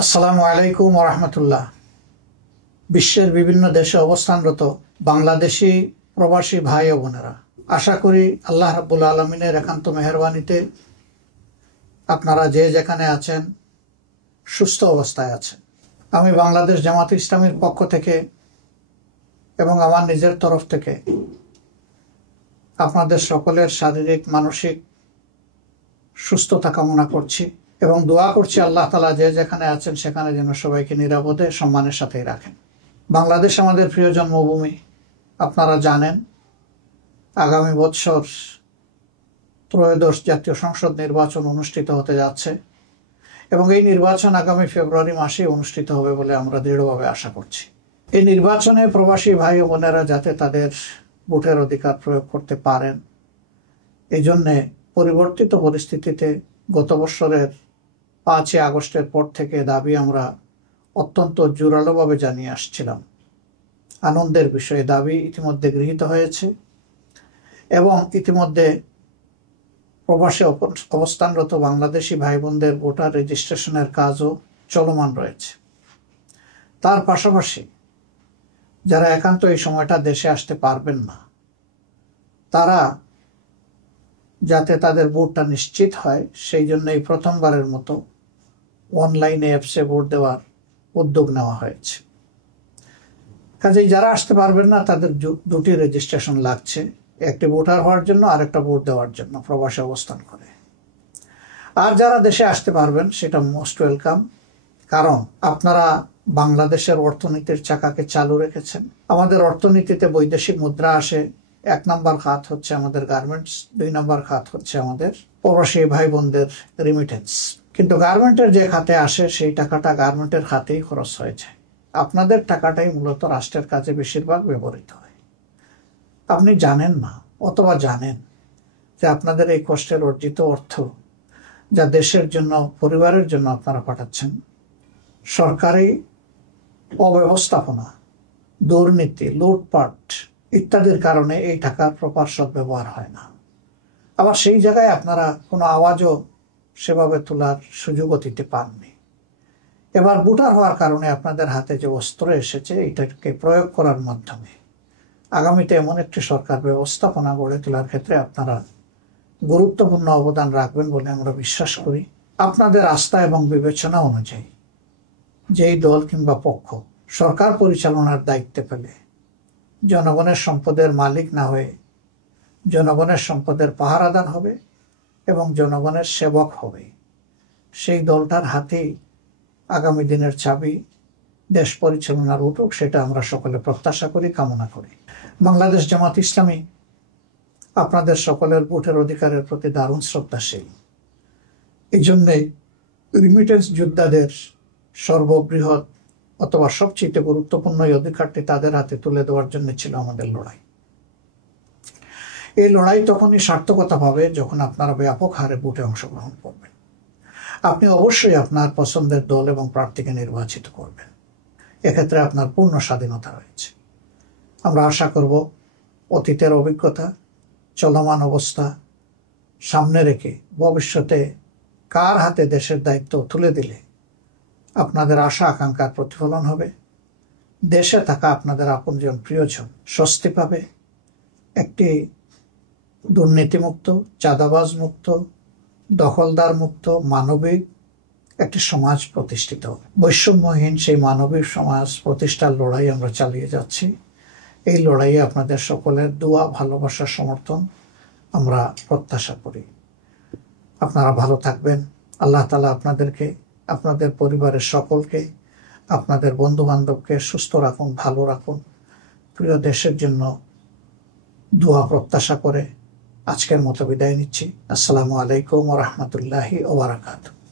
আসসালামু আলাইকুম ওয়া রাহমাতুল্লাহ। বিশ্বের বিভিন্ন দেশে অবস্থানরত বাংলাদেশি প্রবাসী ভাই ও বোনেরা, আশা করি আল্লাহ রাব্বুল আলামিনের একান্ত মেহেরবানিতে আপনারা যে যেখানে আছেন সুস্থ অবস্থায় আছেন। আমি বাংলাদেশ জামাত ইসলামীর পক্ষ থেকে এবং আমার নিজের তরফ থেকে আপনাদের সকলের শারীরিক মানসিক সুস্থতা কামনা করছি এবং দোয়া করছি আল্লাহ তাআলা যে যেখানে আছেন সেখানে যেন সবাইকে নিরাপদে সম্মানের সাথেই রাখেন। বাংলাদেশ আমাদের প্রিয় জন্মভূমি। আপনারা জানেন আগামী বছর ত্রয়োদশ জাতীয় সংসদ নির্বাচন অনুষ্ঠিত হতে যাচ্ছে এবং এই নির্বাচন আগামী ফেব্রুয়ারি মাসে অনুষ্ঠিত হবে বলে আমরা দৃঢ়ভাবে আশা করছি। এই নির্বাচনে প্রবাসী ভাই ও বোনেরা যাতে তাদের ভোটের অধিকার প্রয়োগ করতে পারেন, এই জন্যে পরিবর্তিত পরিস্থিতিতে গত বছরের 5 আগস্টের পর থেকে দাবি আমরা অত্যন্ত জোরালোভাবে জানিয়ে আসছিলাম। আনন্দের বিষয়ে দাবি ইতিমধ্যে গৃহীত হয়েছে এবং ইতিমধ্যে প্রবাসে অবস্থানরত বাংলাদেশি ভাই বোনদের ভোটার রেজিস্ট্রেশনের কাজও চলমান রয়েছে। তার পাশাপাশি যারা একান্ত এই সময়টা দেশে আসতে পারবেন না, তারা যাতে তাদের ভোটটা নিশ্চিত হয় সেই জন্য এই প্রথমবারের মতো অনলাইনে অ্যাপসে ভোট দেওয়ার উদ্যোগ নেওয়া হয়েছে। কাজেই যারা আসতে পারবেন না তাদের দুটি রেজিস্ট্রেশন লাগছে, একটি ভোটার হওয়ার জন্য আর একটা ভোট দেওয়ার জন্য প্রবাসে অবস্থান করে। আর যারা দেশে আসতে পারবেন সেটা মোস্ট ওয়েলকাম, কারণ আপনারা বাংলাদেশের অর্থনীতির চাকাকে চালু রেখেছেন। আমাদের অর্থনীতিতে বৈদেশিক মুদ্রা আসে, 1 নম্বর খাত হচ্ছে আমাদের গার্মেন্টস, 2 নম্বর খাত হচ্ছে আমাদের প্রবাসী ভাই বোনদের রিমিটেন্স। কিন্তু গার্মেন্টের যে খাতে আসে সেই টাকাটা গার্মেন্টের খাতেই খরচ হয়ে যায়। আপনাদের টাকাটাই মূলত রাষ্ট্রের কাজে বেশিরভাগ ব্যবহৃত হয়। আপনি জানেন না অথবা জানেন যে আপনাদের এই কষ্টের অর্জিত অর্থ যা দেশের জন্য, পরিবারের জন্য আপনারা পাঠাচ্ছেন, সরকারি অব্যবস্থাপনা, দুর্নীতি, লুটপাট ইত্যাদির কারণে এই টাকার প্রপার সদ্ব্যবহার হয় না। আবার সেই জায়গায় আপনারা কোনো আওয়াজও সেভাবে তোলার সুযোগও দিতে পাননি। এবার ভোটার হওয়ার কারণে আপনাদের হাতে যে অস্ত্র এসেছে এটাকে প্রয়োগ করার মাধ্যমে আগামীতে এমন একটি সরকার ব্যবস্থাপনা গড়ে তোলার ক্ষেত্রে আপনারা গুরুত্বপূর্ণ অবদান রাখবেন বলে আমরা বিশ্বাস করি। আপনাদের আস্থা এবং বিবেচনা অনুযায়ী যেই দল কিংবা পক্ষ সরকার পরিচালনার দায়িত্বে পেলে জনগণের সম্পদের মালিক না হয়ে জনগণের সম্পদের পাহারাদার হবে এবং জনগণের সেবক হবে, সেই দলটার হাতেই আগামী দিনের চাবি দেশ পরিচালনার উঠুক, সেটা আমরা সকলে প্রত্যাশা করি, কামনা করি। বাংলাদেশ জামাত ইসলামী আপনাদের সকলের ভোটের অধিকারের প্রতি দারুণ শ্রদ্ধাশীল। এই জন্যে রিমিটেন্স যোদ্ধাদের সর্ববৃহৎ অথবা সবচেয়ে গুরুত্বপূর্ণ এই অধিকারটি তাদের হাতে তুলে দেওয়ার জন্য ছিল আমাদের লড়াই। এই লড়াই তখনই সার্থকতা পাবে যখন আপনারা ব্যাপক হারে ভোটে অংশগ্রহণ করবেন। আপনি অবশ্যই আপনার পছন্দের দল এবং প্রার্থীকে নির্বাচিত করবেন, এক্ষেত্রে আপনার পূর্ণ স্বাধীনতা রয়েছে। আমরা আশা করব অতীতের অভিজ্ঞতা, চলমান অবস্থা সামনে রেখে ভবিষ্যতে কার হাতে দেশের দায়িত্ব তুলে দিলে আপনাদের আশা আকাঙ্ক্ষার প্রতিফলন হবে, দেশে থাকা আপনাদের আপনজন প্রিয়জন স্বস্তি পাবে, একটি দুর্নীতিমুক্ত, চাঁদাবাজ মুক্ত, দখলদার মুক্ত, মানবিক একটি সমাজ প্রতিষ্ঠিত হবে। বৈষম্যহীন সেই মানবিক সমাজ প্রতিষ্ঠার লড়াই আমরা চালিয়ে যাচ্ছি। এই লড়াইয়ে আপনাদের সকলের দোয়া, ভালোবাসা, সমর্থন আমরা প্রত্যাশা করি। আপনারা ভালো থাকবেন। আল্লাহ তাআলা আপনাদেরকে, আপনাদের পরিবারের সকলকে, আপনাদের বন্ধু বান্ধবকে সুস্থ রাখুন, ভালো রাখুন। প্রিয় দেশের জন্য দোয়া প্রত্যাশা করে আজকের মতো বিদায় নিচ্ছি। আসসালামু আলাইকুম ওয়া রাহমাতুল্লাহি ওয়া বারাকাতুহু।